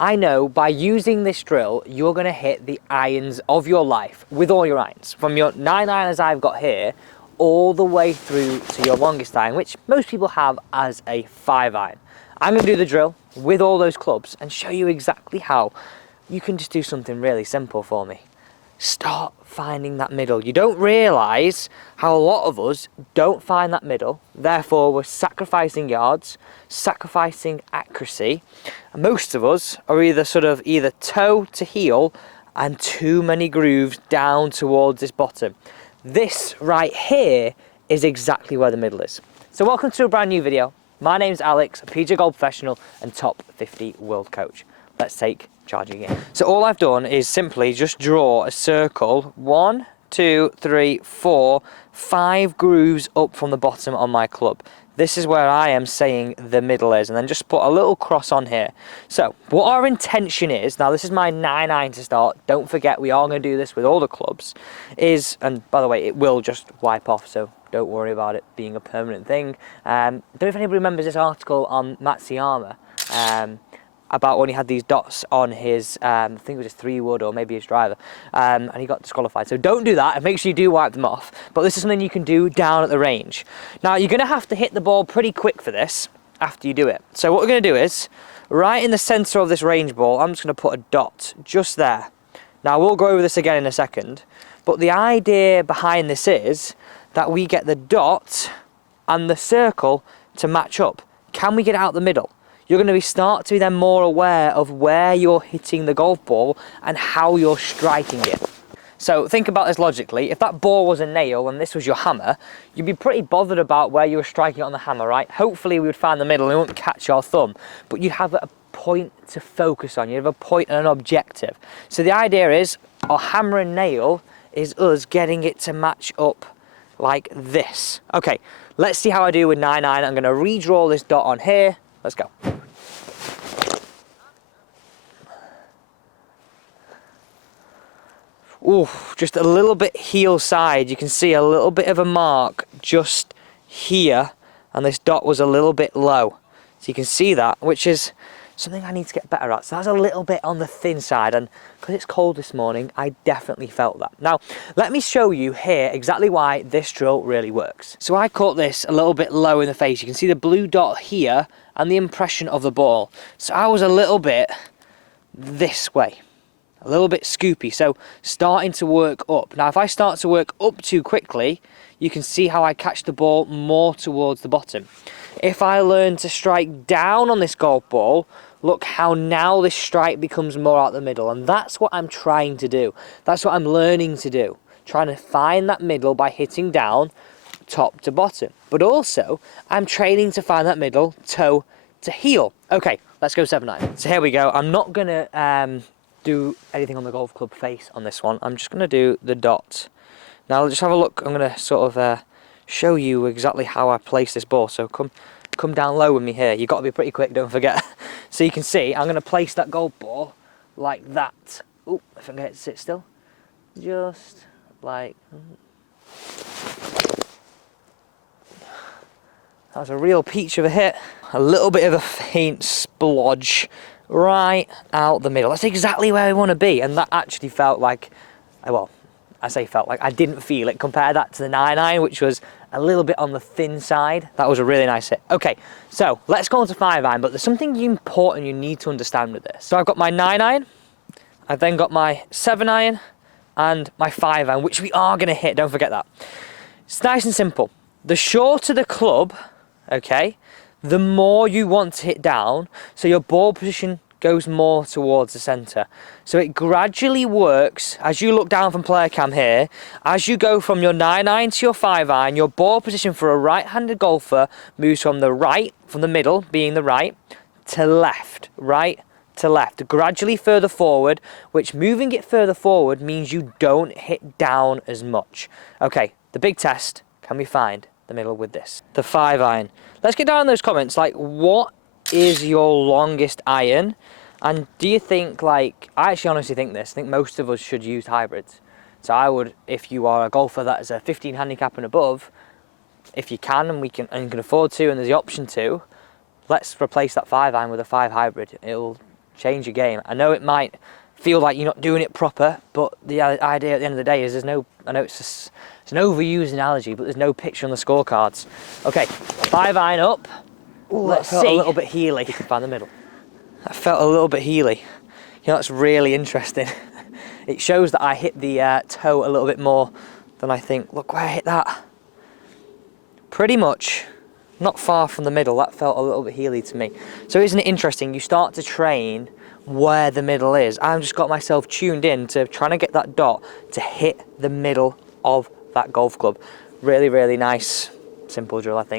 I know by using this drill, you're going to hit the irons of your life with all your irons. From your 9 irons I've got here, all the way through to your longest iron, which most people have as a 5 iron. I'm going to do the drill with all those clubs and show you exactly how you can just do something really simple for me. Start finding that middle. You don't realise how a lot of us don't find that middle, therefore we're sacrificing yards, sacrificing accuracy, and most of us are either toe to heel and too many grooves down towards this bottom. This right here is exactly where the middle is. So welcome to a brand new video. My name's Alex, a PGA Golf professional and top 50 world coach. Let's take charge again. So all I've done is simply just draw a circle, 1, 2, 3, 4, 5 grooves up from the bottom on my club. This is where I am saying the middle is, and then just put a little cross on here. So what our intention is, now this is my 9 iron to start, don't forget we are going to do this with all the clubs, is, and by the way it will just wipe off, so don't worry about it being a permanent thing. I don't know if anybody remembers this article on Matsuyama, about when he had these dots on his, I think it was his 3-wood or maybe his driver, and he got disqualified. So don't do that, and make sure you do wipe them off. But this is something you can do down at the range. Now you're going to have to hit the ball pretty quick for this after you do it. So what we're going to do is, right in the centre of this range ball, I'm just going to put a dot just there. Now we'll go over this again in a second, but the idea behind this is that we get the dot and the circle to match up. Can we get out the middle? You're going to start to be then more aware of where you're hitting the golf ball and how you're striking it. So think about this logically. If that ball was a nail and this was your hammer, you'd be pretty bothered about where you were striking it on the hammer, right? Hopefully we would find the middle and it wouldn't catch your thumb, but you have a point to focus on. You have a point and an objective. So the idea is our hammer and nail is us getting it to match up like this. Okay, let's see how I do with 9 iron. I'm going to redraw this dot on here. Let's go. Ooh, just a little bit heel side. You can see a little bit of a mark just here, and this dot was a little bit low. So you can see that, which is something I need to get better at. So that's a little bit on the thin side, and because it's cold this morning, I definitely felt that. Now, let me show you here exactly why this drill really works. So I caught this a little bit low in the face. You can see the blue dot here and the impression of the ball. So I was a little bit this way, a little bit scoopy, so starting to work up. Now if I start to work up too quickly, you can see how I catch the ball more towards the bottom. If I learn to strike down on this golf ball, look how now this strike becomes more out the middle, and that's what I'm trying to do. That's what I'm learning to do, trying to find that middle by hitting down top to bottom. But also I'm training to find that middle toe to heel. Okay, let's go 7-9. So here we go. I'm not gonna do anything on the golf club face on this one. I'm just gonna do the dot. Now let's just have a look. I'm gonna sort of show you exactly how I place this ball. So come down low with me here. You've got to be pretty quick, don't forget. So you can see I'm gonna place that golf ball like that. Oh, if I can get it to sit still. Just like that was a real peach of a hit. A little bit of a faint splodge right out the middle. That's exactly where we want to be, and that actually felt like, well, I say felt like, I didn't feel it. Compare that to the 9 iron, which was a little bit on the thin side. That was a really nice hit. Okay, so let's go on to 5 iron, but there's something important you need to understand with this. So I've got my 9 iron, I've then got my 7 iron, and my 5 iron, which we are going to hit, don't forget that. It's nice and simple. The shorter the club, okay, the more you want to hit down, so your ball position goes more towards the centre. So it gradually works, as you look down from player cam here, as you go from your 9 iron to your 5 iron, your ball position for a right-handed golfer moves from the right, from the middle, being the right, to left, right to left, gradually further forward, which moving it further forward means you don't hit down as much. Okay, the big test, can we find the middle with this? The 5 iron. Let's get down in those comments, like, what is your longest iron? And do you think, like, I actually honestly think this, I think most of us should use hybrids. So I would, if you are a golfer that is a 15 handicap and above, if you can and can afford to and there's the option to, let's replace that 5 iron with a 5 hybrid. It'll change your game. I know it might feel like you're not doing it proper, but the idea at the end of the day is there's no, I know it's an overused analogy, but there's no picture on the scorecards. Okay, 5-iron up. Ooh, let's see. A little bit heely. You can find the middle. That felt a little bit heely. You know, that's really interesting. It shows that I hit the toe a little bit more than I think. Look where I hit that. Pretty much not far from the middle. That felt a little bit heely to me. So isn't it interesting? You start to train where the middle is. I've just got myself tuned in to trying to get that dot to hit the middle of that golf club. Really, really nice, simple drill, I think.